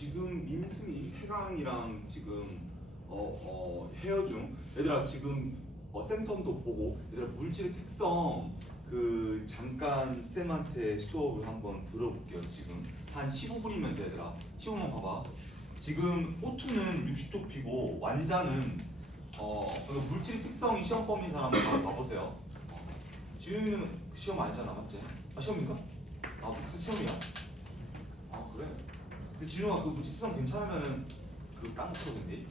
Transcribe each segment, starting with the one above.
지금 민승이 해강이랑 지금 헤어 중 얘들아 지금 센텀도 보고 얘들아 물질의 특성 그 잠깐 쌤한테 수업을 한번 들어볼게요. 지금 한 15분이면 돼 얘들아. 15분 봐봐. 지금 O2는 60쪽 피고 완자는 그러니까 물질의 특성이 시험 범위 사람 한번 봐보세요. 지우는 시험 아니잖아 맞지? 아 시험인가? 아 무슨 시험이야? 아 그래? 근데 진우가 그 물질 특성 괜찮으면은 그 딴거 풀어본대.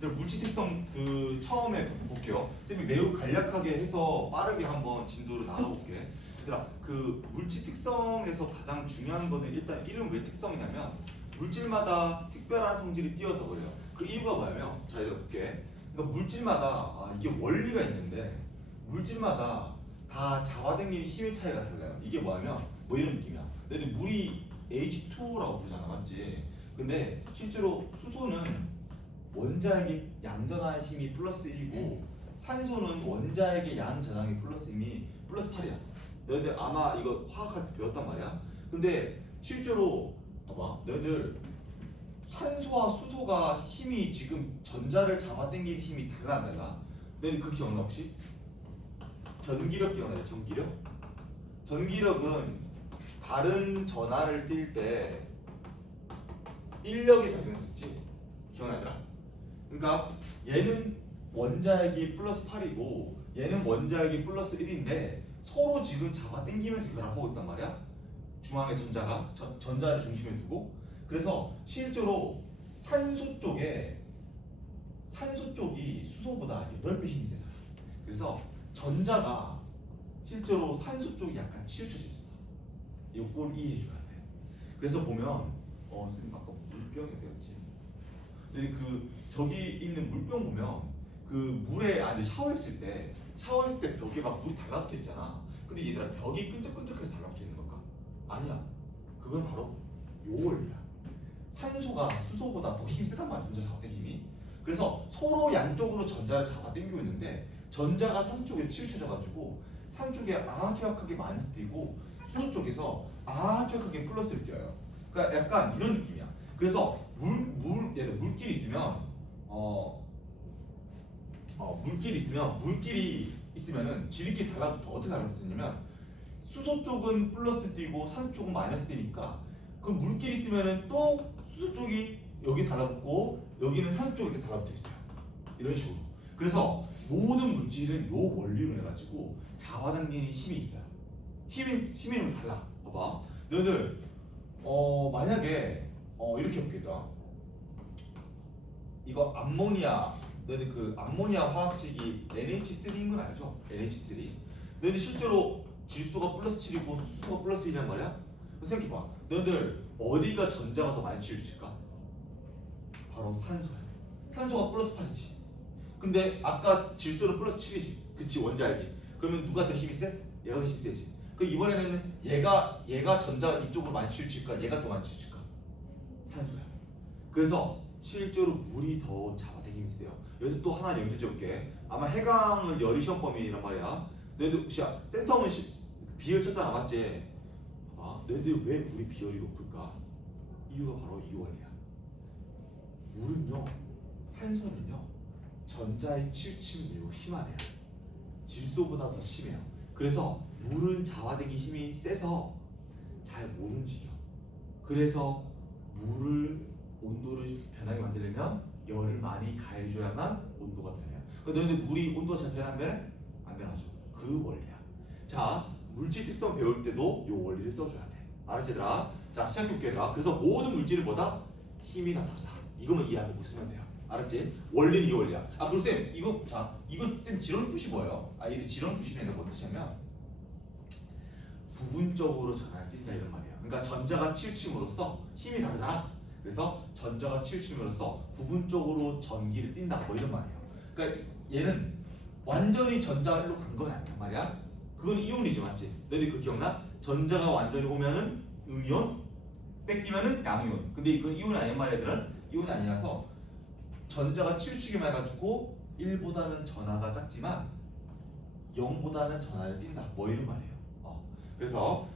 근데 물질 특성 그 처음에 볼게요. 쌤이 매우 간략하게 해서 빠르게 한번 진도를 나눠볼게. 얘들아 그 물질 특성에서 가장 중요한 거는 일단 이름 왜 특성이냐면 물질마다 특별한 성질이 띄어서 그래요. 그 이유가 뭐냐면 자 얘들아 볼게. 그러니까 물질마다 이게 원리가 있는데 물질마다 다 잡아당기는 힘의 차이가 달라요. 이게 뭐냐면 뭐 이런 느낌이야. 근데 물이 H2O라고 부르잖아, 맞지? 근데 실제로 수소는 원자에게 양전하는 힘이 플러스 1이고 산소는 원자에게 양전하는 플러스 힘이 플러스 8이야. 너희들 아마 이거 화학할 때 배웠단 말이야. 근데 실제로 봐봐, 너희들 산소와 수소가 힘이 지금 전자를 잡아당기는 힘이 달라 안 달라? 너희들 그 기억나 혹시? 전기력 기억나요? 전기력? 전기력은 다른 전하를 띌 때 인력이 작용했지. 기억나더라? 그러니까 얘는 원자핵이 플러스 8이고 얘는 원자핵이 플러스 1인데 서로 지금 잡아당기면서 결합하고 있단 말이야. 중앙에 전자가 전자를 중심에 두고 그래서 실제로 산소 쪽이 수소보다 8배 힘이 되잖아. 그래서 전자가 실제로 산소 쪽이 약간 치우쳐져 있어. 이걸 이해해줘야 돼. 그래서 보면 선생님 아까 물병이 되었지. 근데 그 저기 있는 물병 보면 그 물에 안에 샤워했을 때 벽에 막 물이 달라붙어 있잖아. 근데 얘들아 벽이 끈적끈적해서 달라붙어 있는 걸까? 아니야. 그건 바로 요 원리야. 산소가 수소보다 더 힘이 세단 말이야. 전자 잡아당기는 힘이. 그래서 서로 양쪽으로 전자를 잡아당기고 있는데 전자가 산 쪽에 치우쳐져가지고 산 쪽에 아주 약하게 마이너스 띄고 수소 쪽에서 아주 약하게 플러스를 띄어요. 그러니까 약간 이런 느낌이야. 그래서 물끼리 있으면 물끼리 있으면은 지들끼리 달라붙어. 어떻게 달라붙냐면 수소 쪽은 플러스 띄고 산소 쪽은 마이너스 띄니까 그럼 물끼리 있으면은 또 수소 쪽이 여기 달라붙고 여기는 산소 쪽이 이렇게 달라붙어 있어요. 이런 식으로. 그래서 모든 물질은 요 원리로 해가지고 잡아당기는 힘이 있어요. 힘이 달라. 봐봐. 너희들 만약에 이렇게 볼게 얘들아. 이거 암모니아 너희들 그 암모니아 화학식이 NH3인 건 알죠? NH3. 너희들 실제로 질소가 플러스 7이고 수소가 플러스 1이란 말이야? 생각해봐. 너희들 어디가 전자가 더 많이 치우칠까? 바로 산소야. 산소가 플러스 8이지. 근데 아까 질소는 플러스 7이지. 그치 원자핵이. 그러면 누가 더 힘이 세? 얘가 더 힘이 세지. 그럼 이번에는 얘가 전자 이쪽으로 많이 치우칠까? 얘가 더 많이 치우칠까? 산소야. 그래서 실제로 물이 더 잡아당김이 세요. 여기서 또 하나 연결 지어볼게. 아마 해강은 열이 시험 범위란 말이야. 너희들 혹시 센텀은 비열 쳤잖아, 맞지? 너희들 왜 물이 비열이 높을까? 이유가 바로 이 원리야. 물은요, 산소는요, 전자의 치우침이 매우 심하대요. 질소보다 더 심해요. 그래서 물은 잡아당기 힘이 세서 잘 못 움직여. 그래서 물을 온도를 변하게 만들려면 열을 많이 가해줘야만 온도가 변해요. 너희들 물이 온도가 잘 변하면 변해? 안 변하죠. 그 원리야. 자, 물질 특성 배울 때도 이 원리를 써줘야 돼. 알았지 얘들아? 자, 시작해볼게 얘들아. 그래서 모든 물질은 뭐다? 힘이 다 다르다. 이거만 이해하고 쓰면 돼요. 알았지? 원리는 이 원리야. 그리고 쌤 이거 쌤 지론 표시 뭐예요? 이 지론 표시는 뭔 뜻이냐면 부분적으로 전하를 띈다 이런 말이에요. 그러니까 전자가 치우침으로써 힘이 다르잖아. 그래서 전자가 치우침으로써 부분적으로 전기를 띈다 뭐 이런 말이에요. 그러니까 얘는 완전히 전자가 일로 간 건 아니란 말이야. 그건 이온이지 맞지? 너희들 그 기억나? 전자가 완전히 오면은 음이온, 뺏기면은 양이온. 근데 그건 이온이 아닌 말이들은 이온이 아니라서 전자가 치우치기만 해가지고 1보다는 전하가 작지만 0보다는 전하를 띈다 뭐 이런 말이에요. 그래서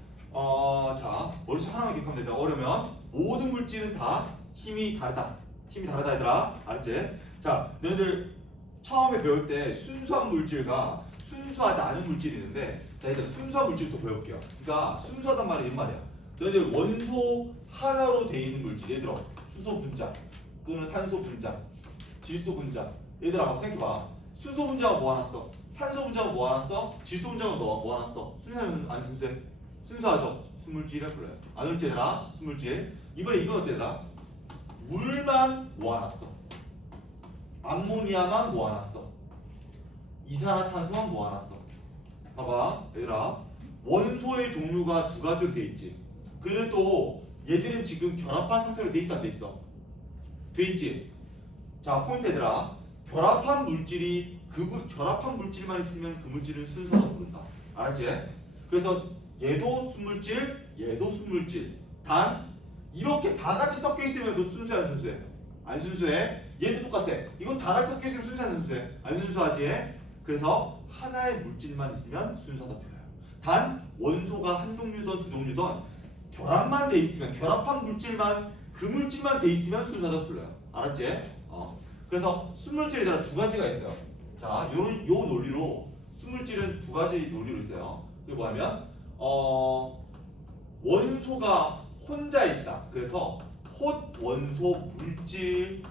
자 머릿속 하나만 기억하면 된다. 어려면 모든 물질은 다 힘이 다르다. 힘이 다르다 얘들아. 알았지? 자, 너희들 처음에 배울 때 순수한 물질과 순수하지 않은 물질이 있는데 자, 일단 순수한 물질부터 배울게요. 그러니까 순수하단 말이 이런 말이야. 너희들 원소 하나로 돼 있는 물질, 예를 들어 수소 분자 또는 산소 분자, 질소 분자. 얘들아 한번 생각해봐. 수소 분자가 모아놨어. 산소 분자가 모아놨어. 질소 분자가 모아놨어. 순수한 안 순수해? 순수하죠. 순물질이라 불러요. 안 그렇지 얘들아? 순물질. 이번에 이건 어때 얘들아? 물만 모아놨어. 암모니아만 모아놨어. 이산화탄소만 모아놨어. 봐봐 얘들아, 원소의 종류가 두 가지로 돼 있지. 그래도 얘들은 지금 결합한 상태로 돼 있어 안 돼 있어? 돼 있지. 자 포인트 얘들아, 결합한 물질이 결합한 물질만 있으면 그 물질은 순서로 부른다. 알았지? 그래서 얘도 순물질, 얘도 순물질. 단 이렇게 다 같이 섞여 있으면 그 순수해 안 순수해? 안 순수해. 얘도 똑같아. 이거 다 같이 섞여 있으면 순수해 안 순수해? 안 순수하지. 그래서 하나의 물질만 있으면 순수하다 표현해요. 단 원소가 한 종류든 두 종류든 결합만 돼 있으면, 결합한 물질만 그 물질만 돼 있으면 순수하다 불러요. 알았지? 그래서 순물질이 두 가지가 있어요. 자, 요 논리로 순물질은 두 가지 논리로 있어요. 그게 뭐냐면 원소가 혼자 있다. 그래서 헛원소 물질이라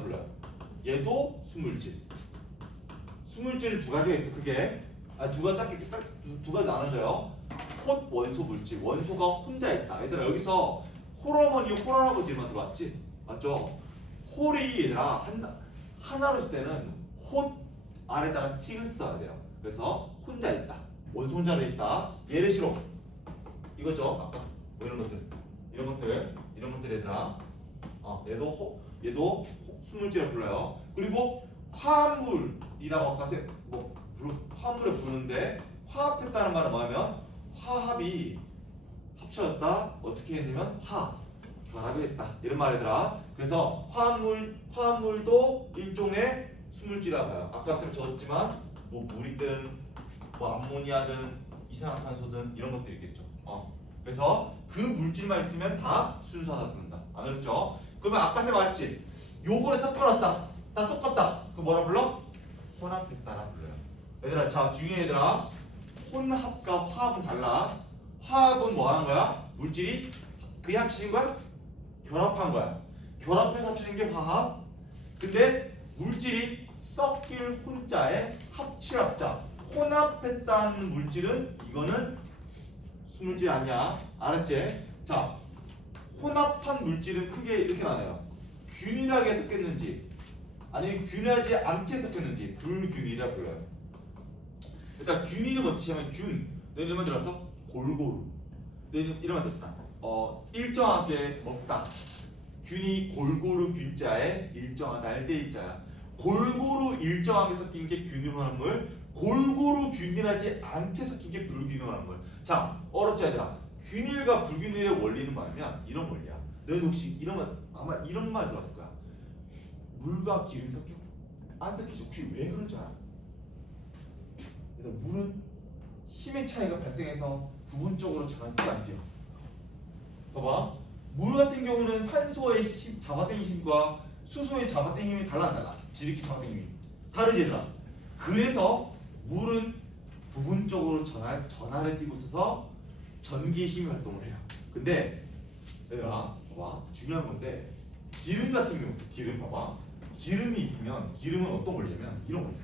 불러요. 얘도 순물질. 순물질은 두 가지가 있어. 그게 두 가지 나눠져요. 헛원소 물질. 원소가 혼자 있다. 얘들아 여기서 홀어머니, 홀할아버지만 들어왔지? 맞죠? 홀이 얘들아 하나로 쓸 때는 혼 안에다가 티귿 써야 돼요. 그래서 혼자 있다. 원소 혼자 있다. 얘를 싫어. 이거죠. 아까 뭐 이런 것들 얘들아. 얘도 순물질을 불러요. 그리고 화합물이라고 아까 화합물을 부르는데 화합했다는 말은 뭐냐면 화합이 합쳐졌다. 어떻게 했냐면 결합이 됐다. 이런 말이더라. 그래서 화합물도 일종의 순물질이라고 해요. 아까 쌤 적었지만 뭐 물이든 뭐 암모니아든 이산화탄소든 이런 것들이 있겠죠. 그래서 그 물질만 있으면 다 순수하다 부른다. 안 그랬죠? 그러면 아까 쌤 말했지. 요거를 섞어놨다. 다 섞었다. 그 뭐라 불러? 혼합했다라 불러요. 얘들아 자 중요해 얘들아. 혼합과 화합은 달라. 화합은 뭐 하는 거야? 물질이 그게 합쳐진 거야? 결합한 거야. 결합해서 합쳐진 게 화합. 근데 물질이 섞일 혼자에 합칠 합자. 혼합했다는 물질은 이거는 순물질이 아니야. 알았지? 자, 혼합한 물질은 크게 이렇게 나눠요. 균일하게 섞였는지 아니면 균일하지 않게 섞였는지 불균이라 불러요. 일단 균일은 어떻게 하면 너 이름만 들었어? 골고루. 너 이름만 들었잖아. 일정하게 먹다. 균이 골고루 균자에 일정하다 할 때 일자야. 골고루 일정하게 섞인 게 균일한 물, 골고루 균일하지 않게 섞인 게 불균일한 물. 자, 어렵지 얘들아. 균일과 불균일의 원리는 뭐냐면 이런 원리야. 너희도 혹시 아마 이런 말 들었을 거야. 물과 기름이 섞여? 안 섞이죠. 그게 왜 그런 줄 알아? 물은 힘의 차이가 발생해서 부분적으로 잘 안 뛰어. 봐봐. 물 같은 경우는 산소의 잡아당긴 힘과 수소의 잡아당긴 힘이 달라. 지들끼리 잡아당긴 힘이 다르지 얘들아. 그래서 물은 부분적으로 전하를 띄고 있어서 전기의 힘이 활동을 해요. 근데 얘들아 봐봐. 중요한 건데 기름 같은 경우 기름 봐봐. 기름이 있으면 기름은 어떤 원리냐면 이런 원리야.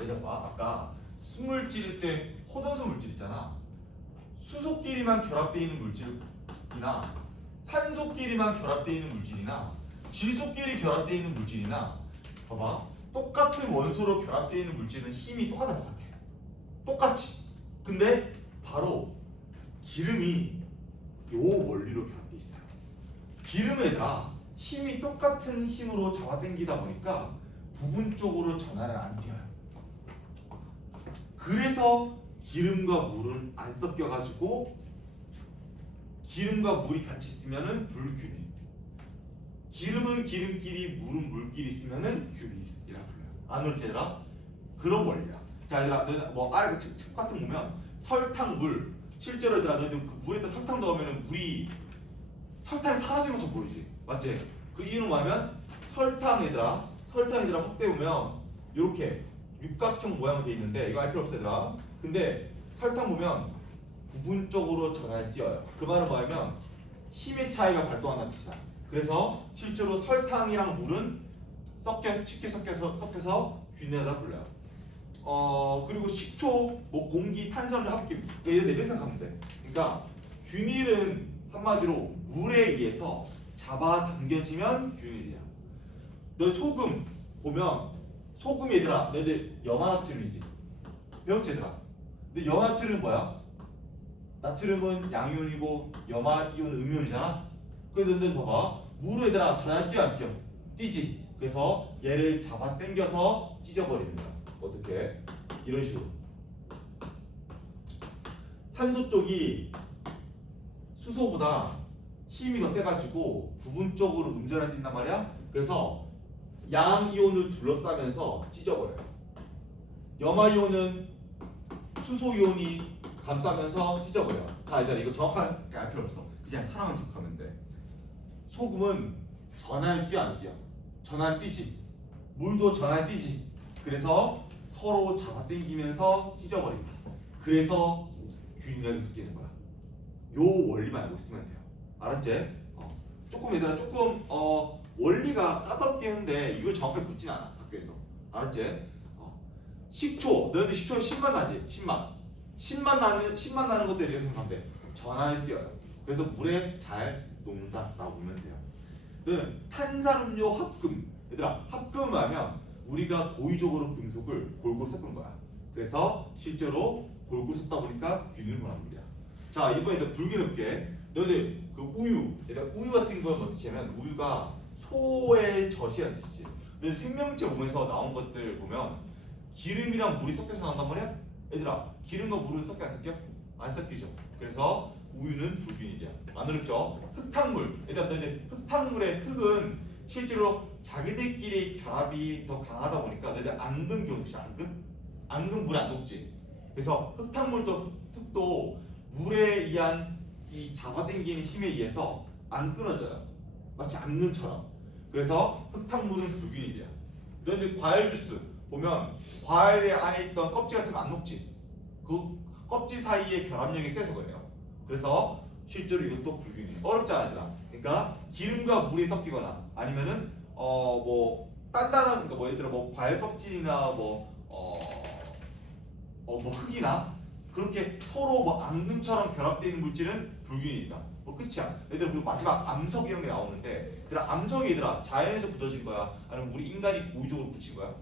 얘들아 봐. 아까 순물질일 때 호동수 물질 있잖아. 수소끼리만 결합되어 있는 물질이나 산소끼리만 결합되어 있는 물질이나 질소끼리 결합되어 있는 물질이나 봐봐. 똑같은 원소로 결합되어 있는 물질은 힘이 똑같아. 똑같이. 근데 바로 기름이 요 원리로 결합되어 있어요. 기름에다 힘이 똑같은 힘으로 잡아당기다 보니까 부분적으로 전하를 안 띄어요. 그래서 기름과 물은 안 섞여가지고 기름과 물이 같이 있으면은 불균일. 기름은 기름끼리 물은 물끼리 있으면은 균일이라 불러요. 안 그렇게 얘들아? 그런 원리야. 자 얘들아 뭐 책 같은 거 보면 설탕, 물 실제로 얘들아 너희들 그 물에다 설탕 넣으면은 물이 설탕이 사라진 것처럼 보이지, 맞지? 그 이유는 뭐냐면 설탕 얘들아 확대해 보면 이렇게 육각형 모양으로 돼 있는데 이거 알 필요 없어 얘들아. 근데 설탕 보면 부분적으로 전환이 띄어요. 그 말은 뭐냐면 힘의 차이가 발동한다는 뜻이야. 그래서 실제로 설탕이랑 물은 쉽게 섞여서 균일하다 불러요. 그리고 식초, 뭐 공기, 탄산물, 합기 이렇게 생각하면 돼. 그러니까 균일은 한마디로 물에 의해서 잡아당겨지면 균일이야. 너 소금 보면 소금 얘들아, 너희들 염화나트륨이지. 배웠지 얘들아? 근데 염화나트륨은 뭐야? 나트륨은 양이온이고 염화이온은 음이온이잖아. 그래서 너희들 봐봐, 물을 얘들아 전환 띄어 안 띄어? 띄지. 그래서 얘를 잡아 당겨서 찢어버리는 거야. 어떻게? 이런 식으로. 산소 쪽이 수소보다 힘이 더 세가지고 부분적으로 음전환이 뛴단 말이야. 그래서 양이온을 둘러싸면서 찢어버려요. 염화이온은 수소이온이 감싸면서 찢어버려요. 자, 일단 이거 정확하게 알 필요 없어. 그냥 하나만 기억하면 돼. 소금은 전환을 띄어 안 띄어? 전환을 띄지. 물도 전환을 띄지. 그래서 서로 잡아당기면서 찢어버린다. 그래서 균일하게 섞이는 거야. 요 원리만 알고 있으면 돼요. 알았지? 조금 얘들아 조금 원리가 까다롭긴 한데 이걸 정확하게 묻진 않아 학교에서. 알았지? 식초, 너희들 식초에 신맛 나지? 신맛 나는 것도 이렇게 생각하면 돼. 전환을 띄어요. 그래서 물에 잘 녹는다라고 보면 돼요. 너는 탄산음료 합금, 얘들아 합금을 하면 우리가 고의적으로 금속을 골고루 섞은 거야. 그래서 실제로 골고루 섞다 보니까 균일한 물이야. 자, 이번에 불균 해볼게. 너희들 그 우유, 얘들아 우유 같은 거 뭐 뜻이냐면 우유가 소의 젖이라는 뜻이지. 너희 생명체 몸에서 나온 것들 보면 기름이랑 물이 섞여서 나온단 말이야. 얘들아 기름과 물은 섞여 안 섞여? 안 섞이죠. 그래서 우유는 불균일이야. 안 어렵죠? 흙탕물, 얘들아 너희들 흙탕물의 흙은 실제로 자기들끼리 결합이 더 강하다 보니까 너희들 앙금 기억나지? 앙금 물에 안 녹지. 그래서 흙탕물도 흙도 물에 의한 이 잡아당기는 힘에 의해서 안 끊어져요. 마치 앙금처럼. 그래서 흙탕물은 불균일이야. 너희들 과일 주스 보면 과일 안에 있던 껍질 같은 거 안 녹지. 그 껍질 사이에 결합력이 세서 그래요. 그래서 실제로 이것도 불균이에요. 어렵지 않아. 그러니까 기름과 물이 섞이거나 아니면은 뭐 단단한 뭐 예를 들어 뭐 과일 껍질이나 뭐 흙이나 그렇게 서로 뭐 앙금처럼 결합되어 있는 물질은 불균이다. 뭐 끝이야. 얘들아 그리고 마지막 암석 이런 게 나오는데 얘들아 암석이 얘들아 자연에서 굳어진 거야? 아니면 우리 인간이 고의적으로 붙인 거야?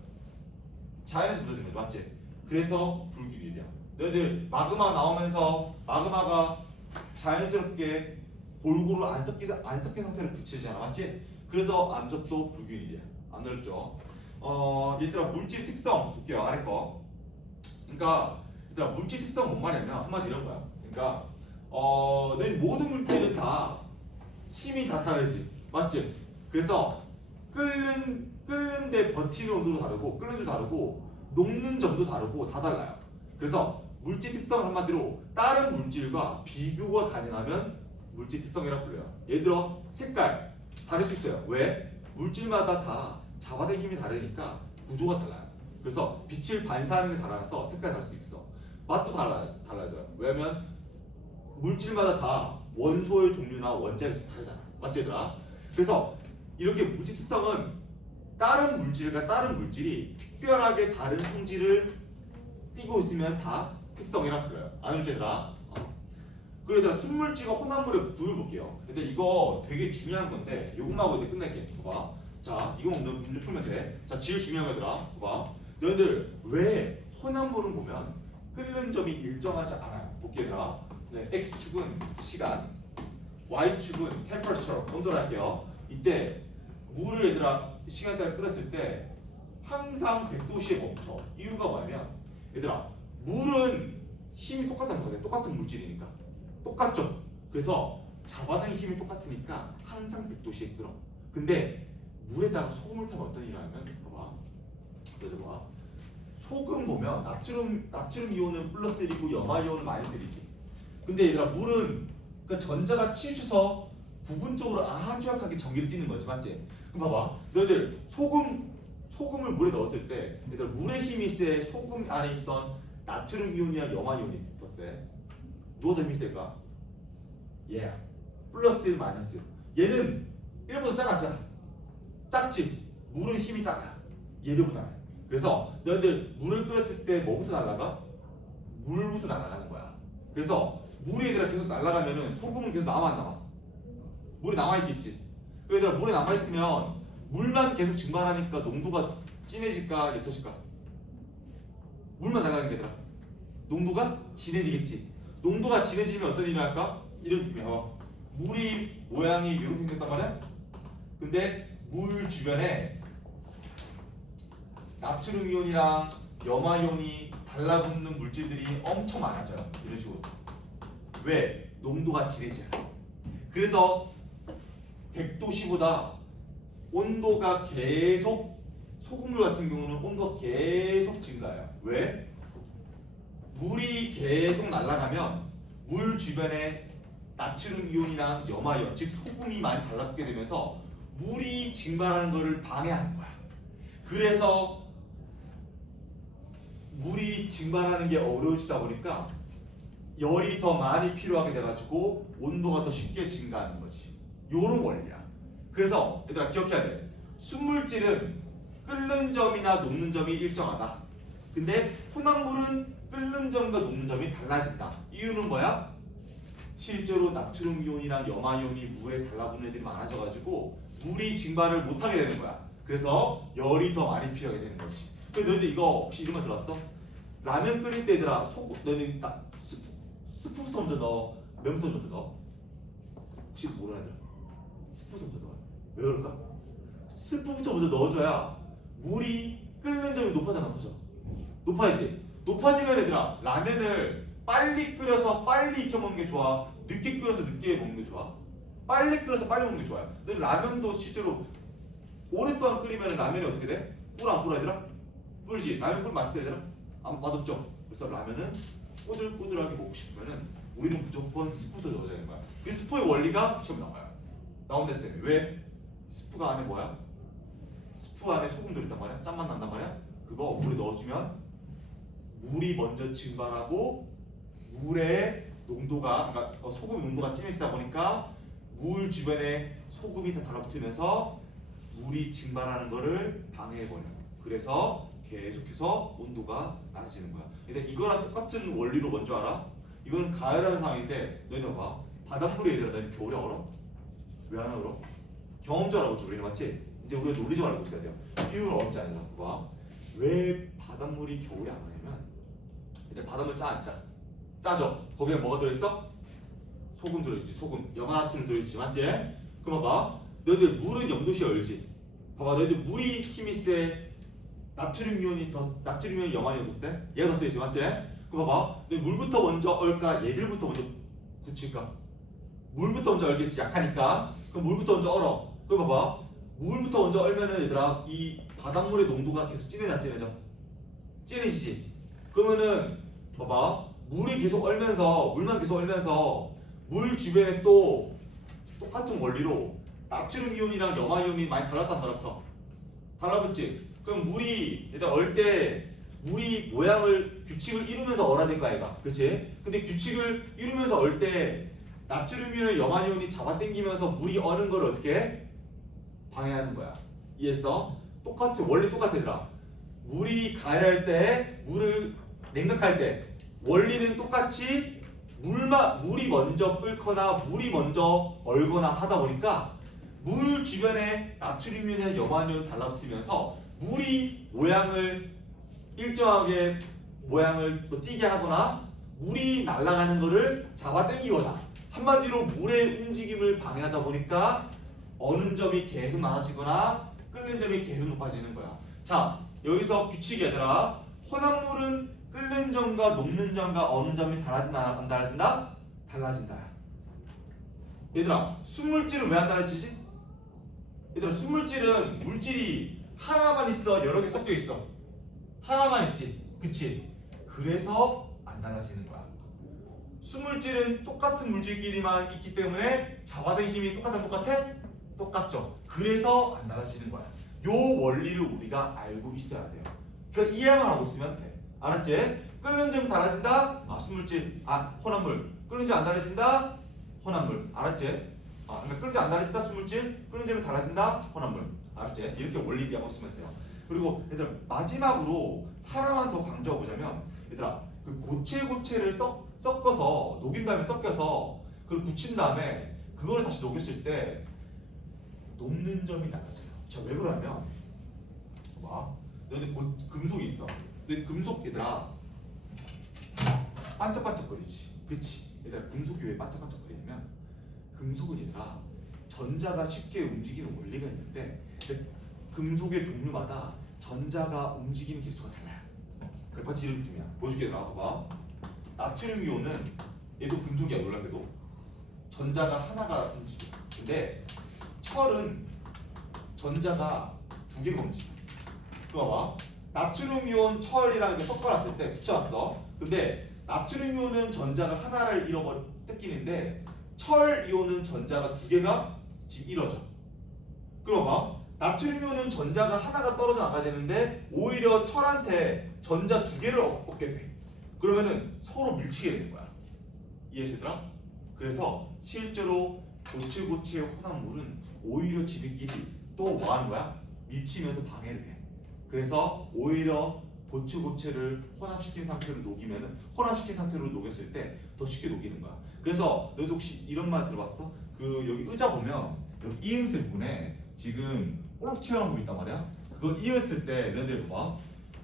자연에서 굳어진 거지, 맞지? 그래서 불균일이야. 너희들 마그마 나오면서 마그마가 자연스럽게 골고루 안 섞인 상태로 굳혀지잖아, 맞지? 그래서 암석도 불균일이야. 안 어렵죠? 얘들아 물질 특성 볼게요. 아래 거. 그러니까 얘들아 물질 특성 뭔 말이냐면 한마디 이런 거야. 그러니까 너희 모든 물질은 다 힘이 다 다르지, 맞지? 그래서 끓는데 버티는 온도도 다르고 끓는 도 다르고 녹는 점도 다르고 다 달라요. 그래서 물질 특성 한마디로 다른 물질과 비교가 가능하면 물질 특성이라고 불려요. 예를 들어 색깔 다를 수 있어요. 왜? 물질마다 다 잡아당김 힘이 다르니까 구조가 달라요. 그래서 빛을 반사하는 게 달라서 색깔이 다를 수 있어. 맛도 달라져요. 왜냐면 물질마다 다 원소의 종류나 원자력이 다르잖아. 맞지 얘들아? 그래서 이렇게 물질 특성은 다른 물질과 다른 물질이 특별하게 다른 성질을 띠고 있으면 다 특성이라 불러요. 아는 얘들아? 그리고 얘들아 순물질과 혼합물의 구분을 볼게요. 얘들 이거 되게 중요한 건데 요것만 하고 이제 끝낼게. 봐봐. 자 이거 먼저 문제 풀면 돼. 자 제일 중요한 거들아. 봐봐. 너희들 왜 혼합물은 보면 끓는 점이 일정하지 않아요. 볼게 얘들아. 네, x축은 시간, y축은 temperature 온도로 할게요. 이때 물을 얘들아 시간에 따라 끓였을 때 항상 100도씨에 멈춰. 이유가 뭐냐면 얘들아 물은 힘이 똑같다는 거네. 똑같은 물질이니까 똑같죠. 그래서 잡아당긴 힘이 똑같으니까 항상 100도씨에 끓어. 근데 물에다가 소금을 타면 어떤 일이 하냐면 봐봐. 얘들 봐. 소금 보면 나트륨 이온은 플러스 1이고 염화 이온은 마이너스 1이지. 근데 얘들아 물은 그러니까 전자가 치우쳐서 부분적으로 아주 약하게 전기를 띠는 거지, 맞지? 그럼 봐봐, 너희들 소금을 물에 넣었을 때, 얘들 물의 힘이 세, 소금 안에 있던 나트륨 이온이랑 염화 이온이 더 세. 누가 더 힘이 셀까? 얘야. 플러스 1, 마이너스 1. 얘는 1보다 작아. 작지? 물은 힘이 작아. 얘들보다. 그래서 너희들 물을 끓였을 때 뭐부터 날아가? 물부터 날아가는 거야. 그래서 물이 얘들아 계속 날아가면은 소금은 계속 남아 안 남아? 물에 남아있겠지. 그 얘들아 물에 남아있으면 물만 계속 증발하니까 농도가 진해질까 옅어질까? 물만 날아가는 게 얘들아 농도가 진해지겠지. 농도가 진해지면 어떤 일이 날까? 이런 느낌이야. 물이 모양이 이렇게 생겼단 말이야. 근데 물 주변에 나트륨 이온이랑 염화 이온이 달라붙는 물질들이 엄청 많아져요. 이런 식으로. 왜? 농도가 진해지잖아. 그래서 100도씨보다 온도가 계속, 소금물 같은 경우는 온도가 계속 증가해요. 왜? 물이 계속 날아가면 물 주변에 나트륨 이온이랑 염화 이온, 즉 소금이 많이 달라붙게 되면서 물이 증발하는 것을 방해하는 거야. 그래서 물이 증발하는 게 어려워지다 보니까 열이 더 많이 필요하게 돼가지고 온도가 더 쉽게 증가하는 거지. 요런 원리야. 그래서 얘들아 기억해야 돼. 순물질은 끓는 점이나 녹는 점이 일정하다. 근데 혼합물은 끓는 점과 녹는 점이 달라진다. 이유는 뭐야? 실제로 나트륨 이온이랑 염화 이온이 물에 달라붙는 애들이 많아져가지고 물이 증발을 못하게 되는 거야. 그래서 열이 더 많이 필요하게 되는 거지. 근데 너희들 이거 혹시 이런 거 들었어? 라면 끓일 때 얘들아 너희들 스프부터 먼저 넣어. 면부터 먼저 넣어. 혹시 모르는 애들? 스프부터 먼저 넣어. 왜 그럴까? 스프부터 먼저 넣어줘야 물이 끓는 점이 높아져. 높아지지. 높아지면 얘들아 라면을 빨리 끓여서 빨리 익혀 먹는 게 좋아? 늦게 끓여서 늦게 먹는 게 좋아? 빨리 끓여서 빨리 먹는 게 좋아요. 근데 라면도 실제로 오랫동안 끓이면 라면이 어떻게 돼? 꿀 안 꿀어 얘들아? 꿀지. 라면 꿀 맛있어 얘들아? 맛없죠? 그래서 라면은 꼬들꼬들하게 먹고 싶으면은 우리는 무조건 스프부터 넣어야 되는 거야. 그 스프의 원리가 시험에 나와요. 나온댔을 때 왜? 스프가 안에 뭐야? 스프 안에 소금 들어있단 말이야. 짠맛 난단 말이야. 그거 물에 넣어주면 물이 먼저 증발하고 물의 농도가, 그러니까 소금 농도가 진해지다 보니까 물 주변에 소금이 다 달라붙으면서 물이 증발하는 것을 방해해버려. 그래서 계속해서 온도가 낮아지는 거야. 근데 이거랑 똑같은 원리로 뭔지 알아? 이거는 가열하는 상황인데 너희들 봐. 바닷물이 얘들아 너희 겨울에 얼어? 왜 안 얼어? 경험적으로 알고 우리는 맞지? 이제 우리가 논리적으로 알고 있어야 돼요. 비율은 얼지 않아. 봐. 왜 바닷물이 겨울에 안 얼냐면 얘들 바닷물 짜 안 짜? 짜죠? 거기에 뭐가 들어있어? 소금 들어있지. 소금. 염화나트륨 들어있지. 맞지? 그럼 봐봐. 너희들 물은 0도씨에 얼지. 봐봐. 너희들 물이 힘이 세. 나트륨 이온이 염화 이온이 더 세? 얘가 더 세지. 맞지? 그럼 봐봐. 너희 물부터 먼저 얼까? 얘들부터 먼저 굳힐까? 물부터 먼저 얼겠지. 약하니까. 그럼 물부터 먼저 얼어. 그럼 봐봐. 물부터 먼저 얼면은 얘들아 이 바닷물의 농도가 계속 진해져 안 진해져? 진해지지. 그러면은 봐봐. 물만 계속 얼면서 물 주변에 또 똑같은 원리로 나트륨 이온이랑 염화 이온이 많이 달라붙다 달라붙어. 달라붙지. 그럼 물이 일단 얼 때 물이 모양을 규칙을 이루면서 얼어야 될 거 아이가. 그치? 근데 규칙을 이루면서 얼 때 나트륨 이온이랑 염화 이온이 잡아당기면서 물이 어는 걸 어떻게 해? 방해하는 거야. 이해했어? 원리 똑같아 얘들아. 물이 가열할 때 물을 냉각할 때 원리는 똑같이 물이 먼저 끓거나 물이 먼저 얼거나 하다 보니까 물 주변에 나트륨이나 염화이온이 달라붙으면서 물이 모양을 일정하게 모양을 띄게 하거나 물이 날아가는 것을 잡아당기거나 한마디로 물의 움직임을 방해하다 보니까 어는 점이 계속 낮아지거나 끓는 점이 계속 높아지는 거야. 자, 여기서 규칙이 얘들아. 혼합물은 끓는 점과 녹는 점과 어는 점이 달라진다 안 달라진다? 달라진다. 얘들아 순물질은 왜 안 달라지지? 얘들아 순물질은 물질이 하나만 있어 여러 개 섞여 있어? 하나만 있지. 그치? 그래서 안 달라지는 거야. 수물질은 똑같은 물질끼리만 있기 때문에 잡아든 힘이 똑같아? 똑같죠. 그래서 안 달라지는 거야. 요 원리를 우리가 알고 있어야 돼요. 그러니까 이해만 하고 있으면 돼. 알았지? 끓는 점 달라진다? 수물질, 혼합물. 끓는 점 안 달라진다? 혼합물. 알았지? 그러니까 끓는 점 안 달라진다? 수물질. 끓는 점이 달라진다? 혼합물. 알았지? 이렇게 원리 이해하고 있으면 돼요. 그리고 얘들아 마지막으로 하나만 더 강조하고 보자면 얘들아 그 고체를 섞어서 녹인 다음에 섞여서 그걸 굳힌 다음에 그걸 다시 녹였을 때 녹는 점이 달라져요. 자, 왜 그러냐면 봐. 여기 금속이 있어. 근데 금속 얘들아 반짝반짝거리지. 그치? 얘들아 금속이 왜 반짝반짝거리냐면 금속은 얘들아 전자가 쉽게 움직이는 원리가 있는데 금속의 종류마다 전자가 움직이는 개수가 달라요. 그래 마치 이런 느낌이야. 보여줄게. 봐봐. 나트륨 이온은 얘도 금속이야. 놀랍게도 전자가 하나가 움직여. 근데 철은 전자가 두 개가 움직여. 또 봐봐. 나트륨 이온 철이랑 이렇게 섞어놨을 때 붙여놨어. 근데 나트륨 이온은 전자가 하나를 뜯기는데 철 이온은 전자가 두 개가 지금 이뤄져. 그럼 봐. 나트륨 이온은 전자가 하나가 떨어져 나가야 되는데 오히려 철한테 전자 두 개를 얻게 돼. 그러면은 서로 밀치게 되는 거야. 이해되더라? 그래서 실제로 고체고체의 혼합물은 오히려 지들끼리 또 뭐 하는 거야? 밀치면서 방해를 해. 그래서 오히려 고체고체를 혼합시킨 상태로 녹였을 때 더 쉽게 녹이는 거야. 그래서 너도 혹시 이런 말 들어봤어? 그 여기 의자 보면 여기 이음새 부분에 지금 볼록 튀어나온 거 있단 말이야. 그걸 이었을 때 너희들 봐봐.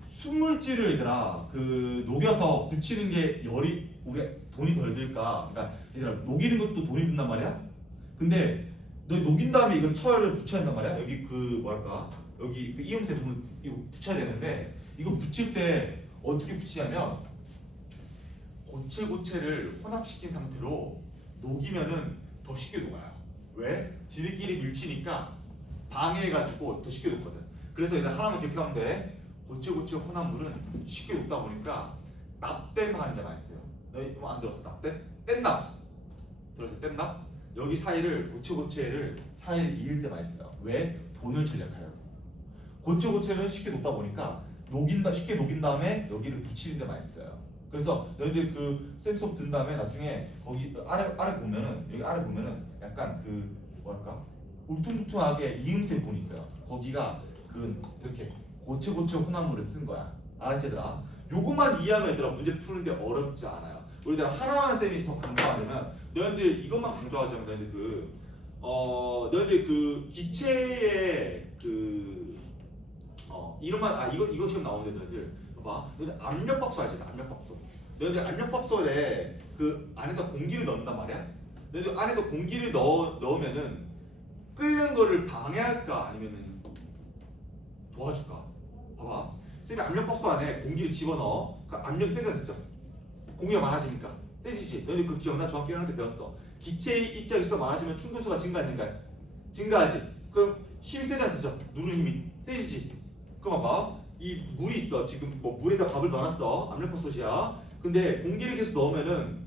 순물질을 얘들아 그 녹여서 붙이는 게 열이 우리가 돈이 덜 들까? 그러니까 얘들아 녹이는 것도 돈이 든단 말이야. 근데 너 녹인 다음에 이거 철을 붙여야 된단 말이야. 여기 그 뭐랄까 여기 그 이음새 부분 이거 붙여야 되는데 이거 붙일 때 어떻게 붙이냐면 고체를 혼합시킨 상태로 녹이면은 더 쉽게 녹아요. 왜? 지들끼리 밀치니까 방해해가지고 더 쉽게 녹거든. 그래서 얘들 하나만 기억하면 돼. 고체 혼합물은 쉽게 녹다 보니까 납땜 하는 데가 있어요. 너희 뭐 안 들었어? 납땜? 뗀납 들었어? 뗀납? 여기 사이를 고체를 사이를 이을 때가 있어요. 왜? 돈을 절약하려고. 고체는 쉽게 녹다 보니까 쉽게 녹인 다음에 여기를 붙이는 데가 있어요. 그래서 너희들 그 쌤 수업 든 다음에 나중에 거기 아래 보면은 여기 아래 보면은 약간 그 뭐랄까 울퉁불퉁하게 이음새 부분이 있어요. 거기가 그 이렇게 고체 혼합물을 쓴 거야. 알았지 얘들아? 요것만 이해하면 얘들아 문제 푸는데 어렵지 않아요. 우리들 하나만 쌤이 더 강조하려면 너희들 이것만 강조하자면 너희들 그 기체의 그 이런만 이거 시험 나오는데 너희들 봐봐. 너희들 압력밥솥 알지? 압력밥솥. 너희들 압력밥솥에 그 안에다 공기를 넣는단 말이야. 너희들 안에다 공기를 넣으면은 끓는 거를 방해할까 아니면은 도와줄까? 봐봐. 쌤이 압력밥솥 안에 공기를 집어넣어. 그 압력이 세지 않죠? 공기가 많아지니까 세지지. 너희들 그 기억나? 중학교 1학년 때 배웠어. 기체의 입자기수가 많아지면 충돌수가 증가하지? 증가하지. 그럼 힘이 세지 않죠? 누르는 힘이 세지지. 그럼 봐봐. 이 물이 있어. 지금 뭐 물에다 밥을 넣어놨어. 압력밥솥이야. 근데 공기를 계속 넣으면은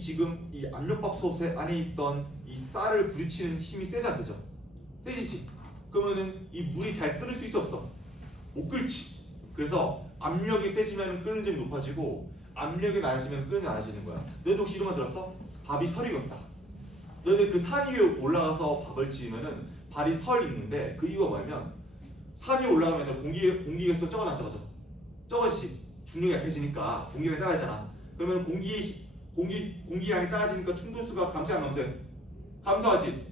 지금 이 압력밥솥 안에 있던 이 쌀을 부딪히는 힘이 세지 않죠? 세지지. 그러면은 이 물이 잘 끓을 수 있어 없어? 못 끓지. 그래서 압력이 세지면 끓는 점이 높아지고 압력이 낮아지면 끓는 점이 낮아지는 거야. 너희도 혹시 이런 거 들었어? 밥이 설이 익었다. 너희들 그 산 위에 올라가서 밥을 지으면은 발이 설 익는데 그 이유가 뭐냐면 산 위에 올라가면 공기가 쏟 적어져 안 적어져? 적어지지. 중력이 약해지니까 공기가 작아지잖아. 그러면 공기량이 작아지니까 충돌수가 감소해 안 감소해? 감소하지.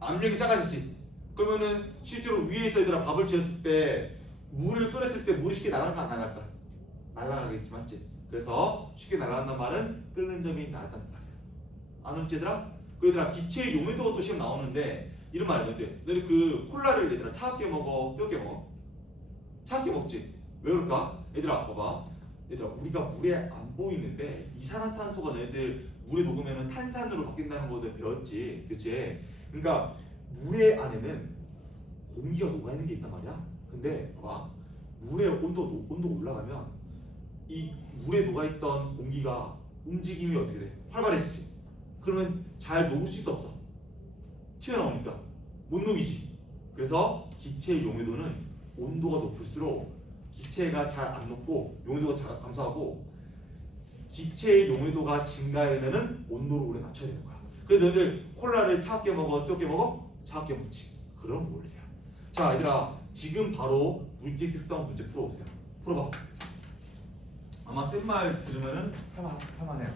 압력이 작아지지. 그러면은 실제로 위에서 얘들아 밥을 지었을 때 물을 끓였을 때 물이 쉽게 날아갈까 안 날아갈까? 날아가겠지 맞지? 그래서 쉽게 날아간다는 말은 끓는 점이 낮다는 말이야. 안 오지 얘들아? 그 얘들아 기체의 용해도가 또 시험 나오는데 이런 말 해야 돼. 너희 그 콜라를 얘들아 차갑게 먹어? 뜨겁게 먹어? 차갑게 먹지. 왜 그럴까? 얘들아 봐봐. 얘들아 우리가 물에 안 보이는데 이산화탄소가 너희들 물에 녹으면 탄산으로 바뀐다는 거도 배웠지. 그치? 그러니까 물의 안에는 공기가 녹아있는 게 있단 말이야. 근데 봐봐. 물의 온도가 올라가면 이 물에 녹아있던 공기가 움직임이 어떻게 돼? 활발해지지. 그러면 잘 녹을 수 있어 없어? 튀어나오니까 못 녹이지. 그래서 기체의 용해도는 온도가 높을수록 기체가 잘 안 녹고 용해도가 잘 감소하고 기체의 용해도가 증가하려면은 온도를 오래 낮춰야 되는 거야. 그래서 너희들 콜라를 차갑게 먹어, 뜨겁게 먹어? 차갑게 먹지. 그런 원리야. 자, 얘들아, 지금 바로 물질 특성 문제 풀어보세요. 풀어봐. 아마 센 말 들으면은 할만해요.